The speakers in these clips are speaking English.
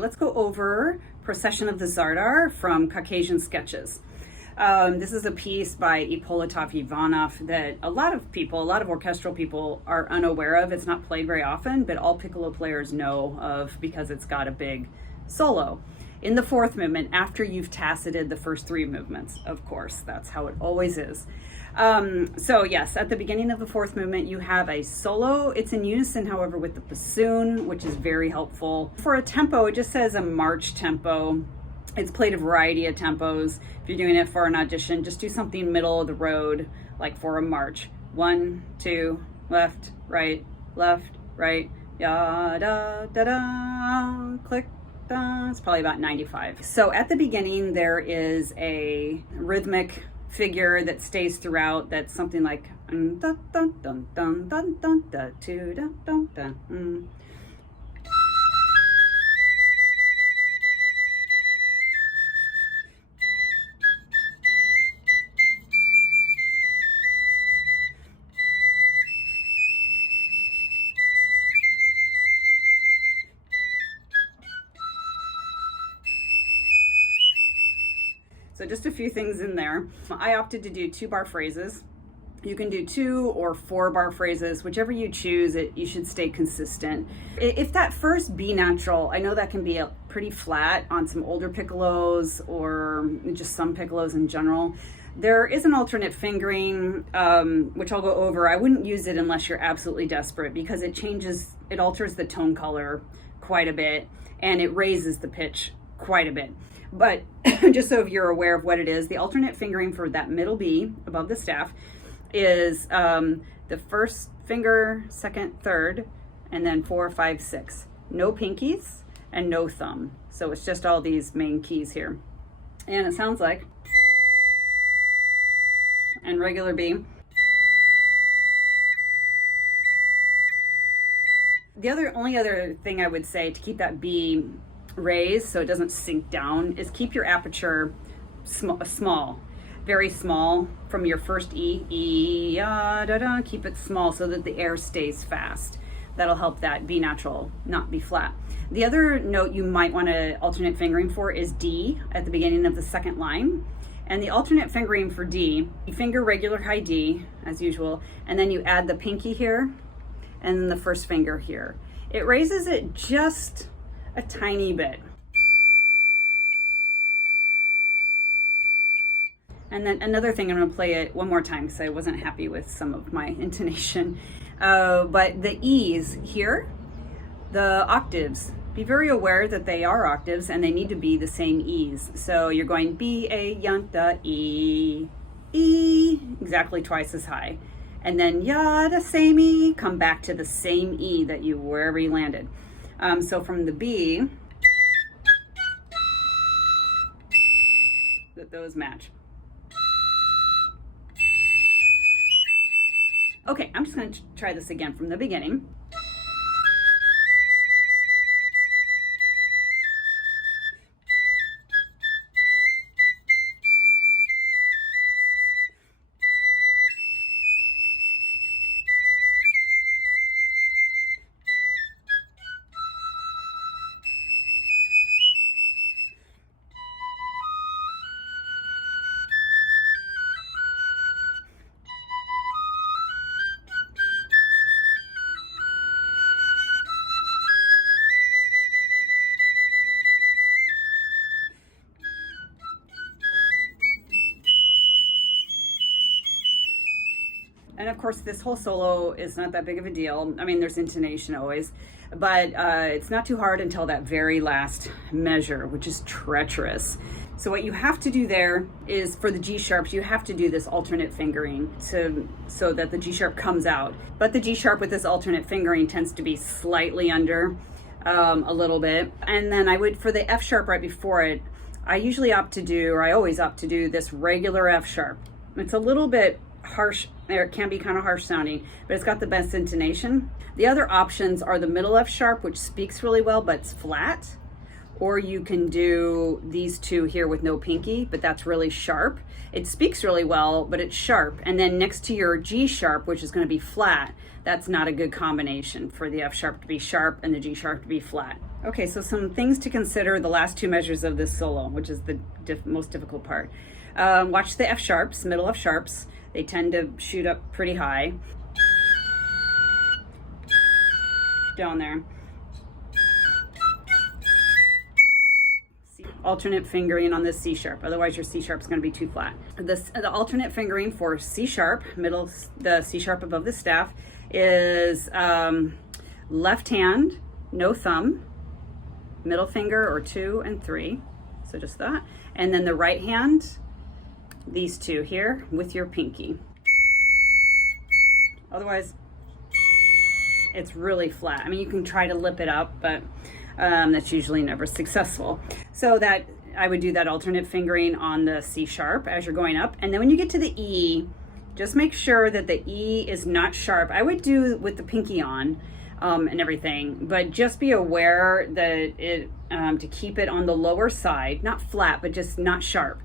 Let's go over Procession of the Tsardar from Caucasian Sketches. This is a piece by Ippolitov-Ivanov that a lot of orchestral people are unaware of. It's not played very often, but all piccolo players know of because it's got a big solo. In the fourth movement, after you've tacited the first three movements, of course, that's how it always is. So yes, at the beginning of the fourth movement, you have a solo. It's in unison, however, with the bassoon, which is very helpful. For a tempo, it just says a march tempo. It's played a variety of tempos. If you're doing it for an audition, just do something middle of the road, like for a march. 1, 2, left, right, ya da da da, click. It's probably about 95. So at the beginning, there is a rhythmic figure that stays throughout. That's something like dun dun dun dun dun dun dun dun dun dun dun. So just a few things in there. I opted to do 2-bar phrases. You can do 2 or 4-bar phrases, whichever you choose. You should stay consistent. If that first B natural, I know that can be pretty flat on some older piccolos or just some piccolos in general. There is an alternate fingering, which I'll go over. I wouldn't use it unless you're absolutely desperate because it alters the tone color quite a bit and it raises the pitch quite a bit. But just so you're aware of what it is, the alternate fingering for that middle B above the staff is the first finger, second, third, and then 4, 5, 6. No pinkies and no thumb. So it's just all these main keys here. And it sounds like, and regular B. The only other thing I would say to keep that B raised so it doesn't sink down is keep your aperture small, very small from your first E, ya, da, da, keep it small so that the air stays fast. That'll help that B natural not be flat. The other note you might want to alternate fingering for is D at the beginning of the second line. And the alternate fingering for D, you finger regular high D as usual, and then you add the pinky here and then the first finger here. It raises it just a tiny bit. And then another thing, I'm going to play it one more time because I wasn't happy with some of my intonation. But the E's here, the octaves, be very aware that they are octaves and they need to be the same E's. So you're going B, A, yanta, E, E, exactly twice as high. And then ya, the same E, come back to the same E that you, wherever you landed. So from the B, that those match. Okay, I'm just going to try this again from the beginning. And of course, this whole solo is not that big of a deal. I mean, there's intonation always, but it's not too hard until that very last measure, which is treacherous. So what you have to do there is for the G sharps, you have to do this alternate fingering so that the G sharp comes out. But the G sharp with this alternate fingering tends to be slightly under a little bit. And then I would, for the F sharp right before it, I usually opt to do, or I always opt to do this regular F sharp. It's a little bit harsh, or it can be kind of harsh sounding, but it's got the best intonation. The other options are the middle F sharp, which speaks really well, but it's flat. Or you can do these two here with no pinky, but that's really sharp. It speaks really well, but it's sharp. And then next to your G sharp, which is going to be flat, that's not a good combination for the F sharp to be sharp and the G sharp to be flat. Okay, so some things to consider the last two measures of this solo, which is the most difficult part. Watch the F sharps, middle F sharps. They tend to shoot up pretty high. Down there. Alternate fingering on this C sharp, otherwise your C sharp is going to be too flat. The alternate fingering for C sharp, the C sharp above the staff, is left hand, no thumb, middle finger or 2 and 3, so just that, and then the right hand, these two here with your pinky. Otherwise it's really flat. I mean, you can try to lip it up, but that's usually never successful. So that I would do that alternate fingering on the C sharp as you're going up, and then when you get to the E, just make sure that the E is not sharp. I would do with the pinky on and everything, but just be aware that it to keep it on the lower side, not flat, but just not sharp,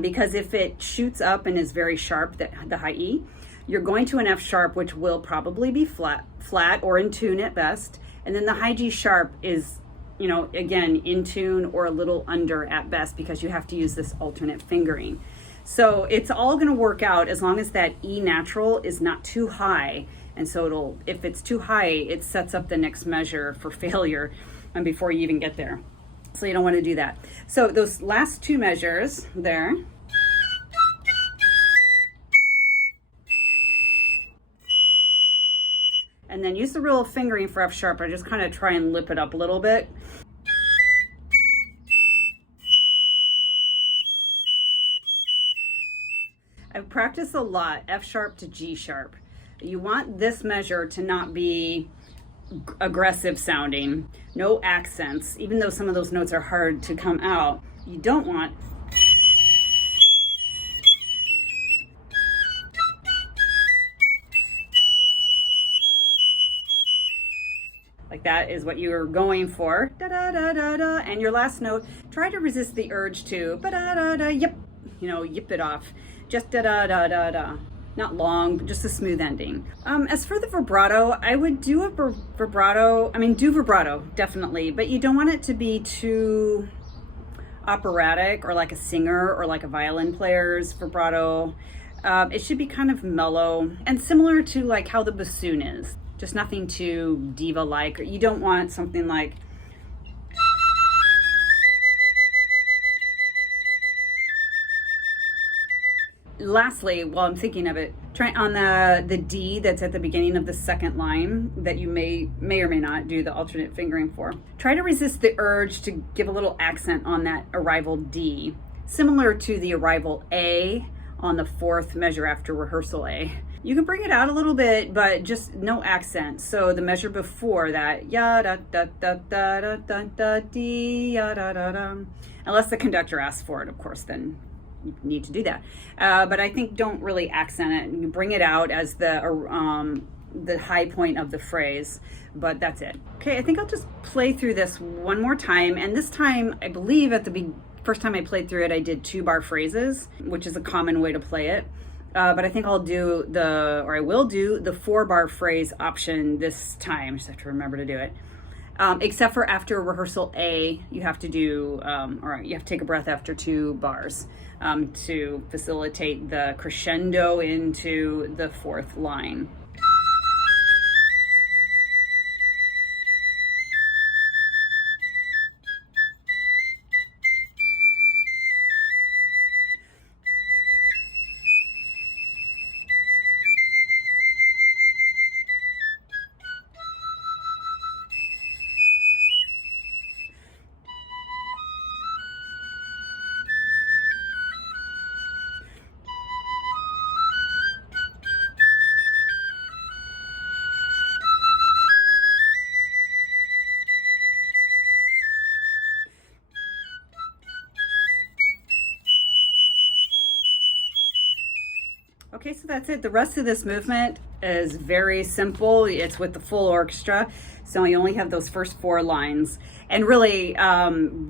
because if it shoots up and is very sharp, the high E, you're going to an F sharp, which will probably be flat or in tune at best, and then the high G sharp is, you know, again, in tune or a little under at best, because you have to use this alternate fingering. So it's all going to work out as long as that E natural is not too high. And so if it's too high, it sets up the next measure for failure and before you even get there. So you don't want to do that. So those last two measures there. And then use the real fingering for F sharp. I just kind of try and lip it up a little bit. I've practiced a lot, F sharp to G sharp. You want this measure to not be aggressive sounding, no accents, even though some of those notes are hard to come out. You don't want like that is what you're going for. Da da da da da. And your last note, try to resist the urge to ba da da da yip. You know, yip it off. Just da da da da da. Not long, but just a smooth ending. As for the vibrato, I would do a vibrato. I mean, do vibrato definitely, but you don't want it to be too operatic or like a singer or like a violin player's vibrato. It should be kind of mellow and similar to like how the bassoon is. Just nothing too diva-like. You don't want something like lastly, while I'm thinking of it, try on the D that's at the beginning of the second line that you may or may not do the alternate fingering for. Try to resist the urge to give a little accent on that arrival D, similar to the arrival A on the fourth measure after rehearsal A. You can bring it out a little bit, but just no accent. So the measure before that, ya da da da da da da da dee ya da da da. Unless the conductor asks for it, of course, then you need to do that. But I think don't really accent it. You bring it out as the high point of the phrase, but that's it. Okay, I think I'll just play through this one more time. And this time, I believe at the first time I played through it, I did 2-bar phrases, which is a common way to play it. But I think I will do the 4-bar phrase option this time. Just have to remember to do it. Except for after rehearsal A, you have to do, you have to take a breath after 2 bars to facilitate the crescendo into the 4th line. Okay, so that's it. The rest of this movement is very simple. It's with the full orchestra, so you only have those first 4 lines. And really,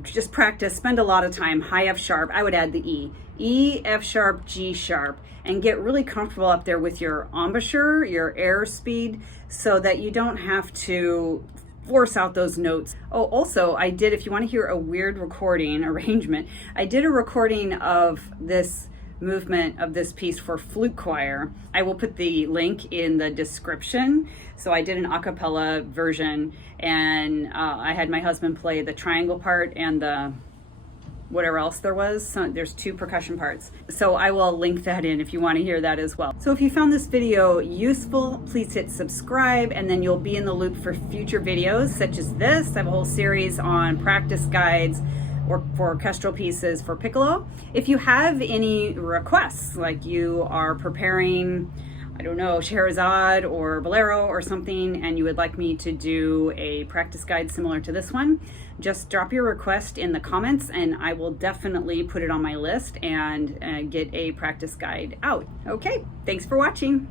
just practice, spend a lot of time, high F sharp. I would add the E. E, F sharp, G sharp, and get really comfortable up there with your embouchure, your air speed, so that you don't have to force out those notes. Oh, also I did, if you want to hear a weird recording arrangement, I did a recording of this movement of this piece for flute choir. I will put the link in the description. So I did an a cappella version, and I had my husband play the triangle part and the whatever else there was. So there's 2 percussion parts. So I will link that in if you want to hear that as well. So if you found this video useful, please hit subscribe, and then you'll be in the loop for future videos such as this. I have a whole series on practice guides or for orchestral pieces for piccolo. If you have any requests, like you are preparing, I don't know, Scheherazade or Bolero or something, and you would like me to do a practice guide similar to this one, just drop your request in the comments and I will definitely put it on my list and get a practice guide out. Okay, thanks for watching.